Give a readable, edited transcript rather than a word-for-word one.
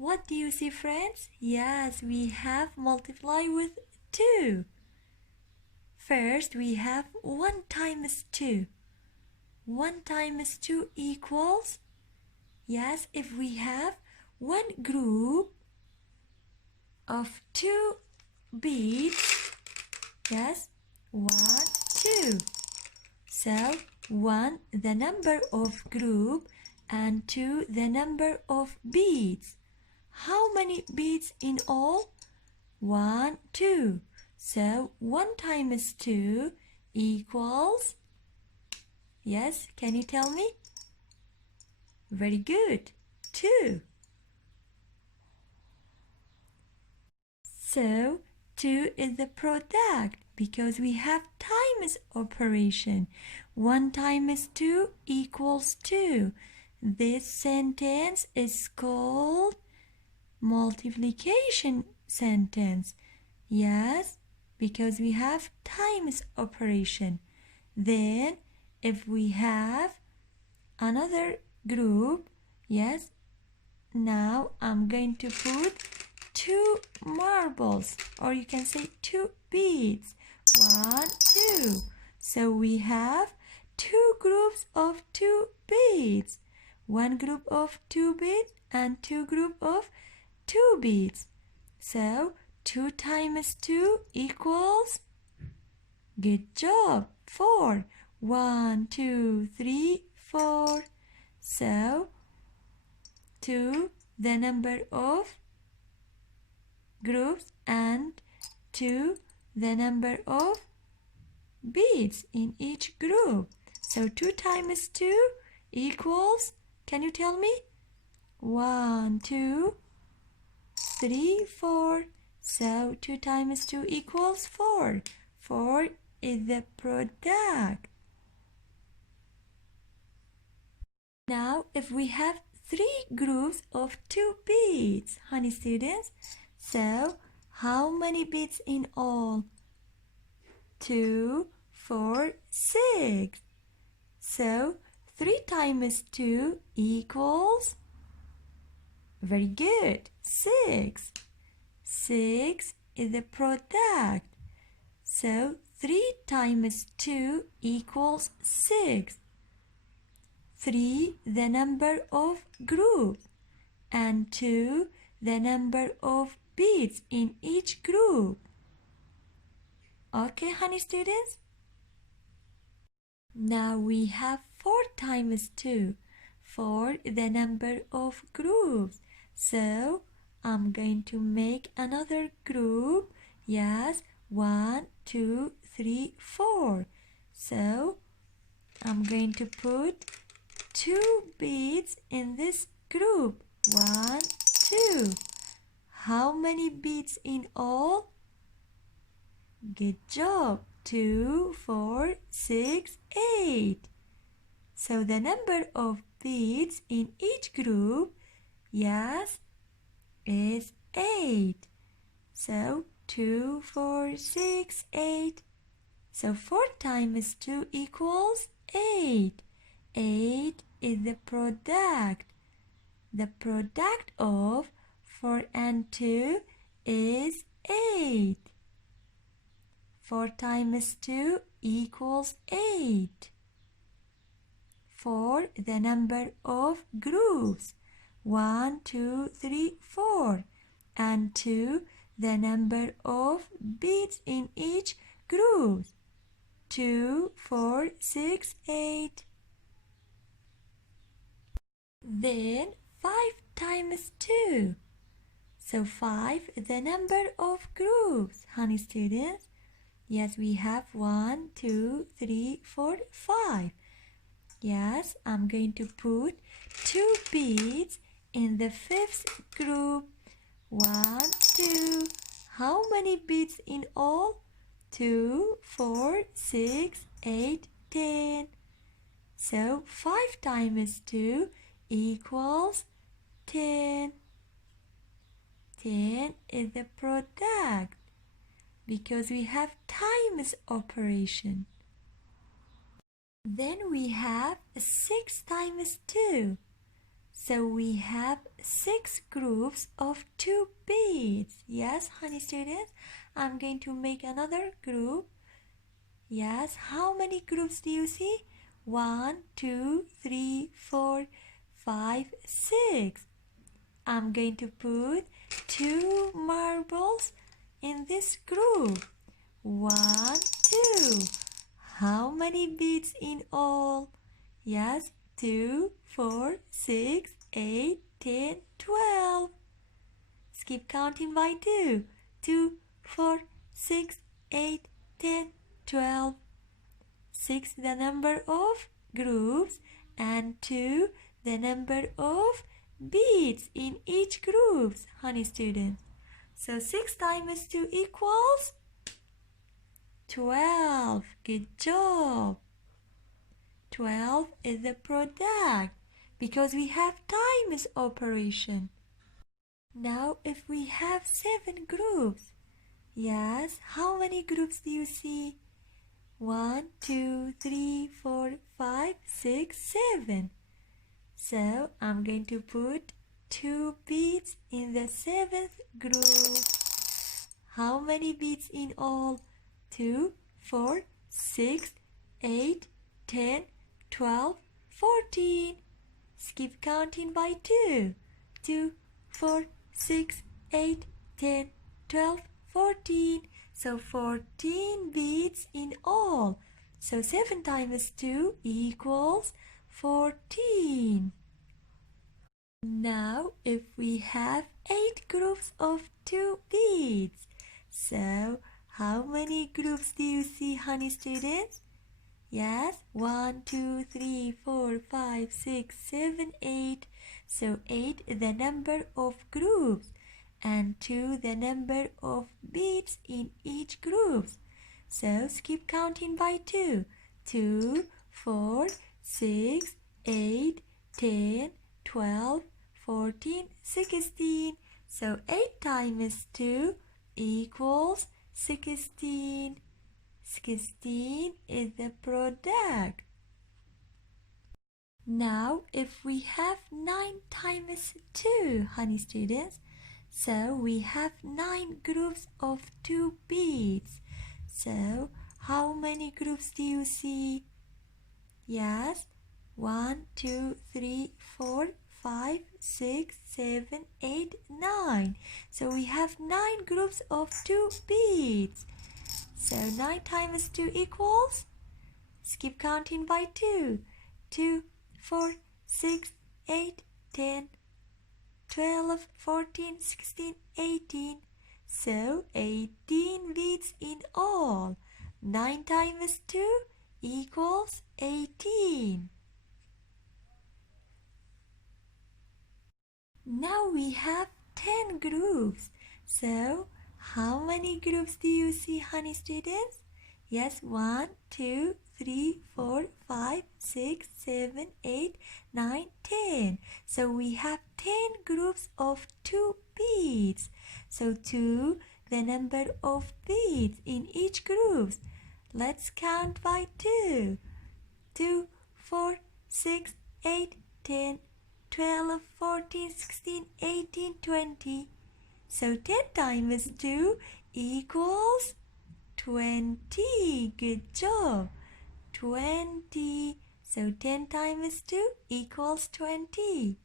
What do you see, friends? Yes, we have multiply with 2. First, we have 1 times 2. 1 times 2 equals, yes, if we have one group of 2 beads, yes, 1, 2. So 1 the number of group and 2 the number of beads. How many beads in all? 1, 2. So 1 times 2 equals, yes, can you tell me? Very good, 2. So 2 is the product because we have times operation. 1 times 2 equals 2. This sentence is called multiplication sentence. Yes, because we have times operation. Then if we have another group, yes, now I'm going to put 2 marbles, or you can say 2 beads. 1, 2. So we have 2 groups of 2 beads. 1 group of 2 beads and 2 group of 2 beads. So 2 times 2 equals, good job, 4. 1, 2, 3, 4. So 2 the number of groups and 2 the number of beads in each group. So 2 times 2 equals, can you tell me? 1, 2, 3, 4. So 2 times 2 equals 4. 4 is the product. Now if we have 3 groups of 2 beads, honey students, so how many beads in all? 2, 4, 6. So 3 times 2 equals, very good, 6. 6 is the product. So 3 times 2 equals 6. 3 the number of groups and 2 the number of beads in each group. Okay, honey students? Now we have 4 times 2. 4 the number of groups. So I'm going to make another group. Yes, 1, 2, 3, 4. So I'm going to put 2 beads in this group. 1, 2. How many beads in all? Good job. 2, 4, 6, 8. So the number of beads in each group, yes, is 8. So 2, 4, 6, 8. So 4 times 2 equals 8. 8 is the product. The product of 4 and 2 is 8. 4 times 2 equals 8. 4 the number of groups. 1, 2, 3, 4. And 2 the number of beads in each group. 2, 4, 6, 8. Then 5 times 2. So 5 the number of groups, honey students. Yes, we have 1, 2, 3, 4, 5. Yes, I'm going to put 2 beads in the 5th group. 1, 2. How many beads in all? 2, 4, 6, 8, 10. So 5 times 2 equals 10. 10 is the product because we have times operation. Then we have 6 times 2. So we have 6 groups of 2 beads. Yes, honey students, I'm going to make another group. Yes, how many groups do you see? 1, 2, 3, 4, 5, 6. I'm going to put 2 marbles in this group. 1, 2. How many beads in all? Yes, 2, 4, 6, 8, 10, 12. Keep counting by 2. 2, 4, 6, 8, 10, 12. 6 the number of groups and 2 the number of beads in each group, honey students. So 6 times 2 equals 12. Good job. 12 is the product because we have times operation. Now if we have 7 groups, yes, how many groups do you see? 1, 2, 3, 4, 5, 6, 7. So I'm going to put 2 beads in the 7th group. How many beads in all? 2, 4, 6, 8, 10, 12, 14. Keep counting by 2. 2, 4, 6, 8, 10, 12, 14. So 14 beads in all. So 7 times 2 equals 14. Now if we have 8 groups of 2 beads, so how many groups do you see, honey students? Yes, 1, 2, 3, 4, 5, 6, 7, 8. So 8 is the number of groups and 2 the number of beads in each group. So keep counting by 2. 2, 4, 6, 8, 10, 12, 14, 16. So 8 times 2 equals 16. 16 is the product. Now if we have 9 times 2, honey students, so we have 9 groups of 2 beads. So how many groups do you see? Yes, 1, 2, 3, 4, 5, 6, 7, 8, 9. So we have 9 groups of 2 beads. So 9 times 2 equals? Keep counting by 2. 2, 4, 6, 8, 10, 12, 14, 16, 18. So 18 beads in all. 9 times 2 equals 18. Now we have 10 groups. So how many groups do you see, honey students? Yes, 1, 2, 3, 4, 5, 6, 7, 8, 9, 10. So we have 10 groups of 2 beads. So 2, the number of beads in each group. Let's count by 2. 2, 4, 6, 8, 10, 12, 14, 16, 18, 20. So 10 times 2 equals 20. Good job. 20. So 10 times 2 equals 20.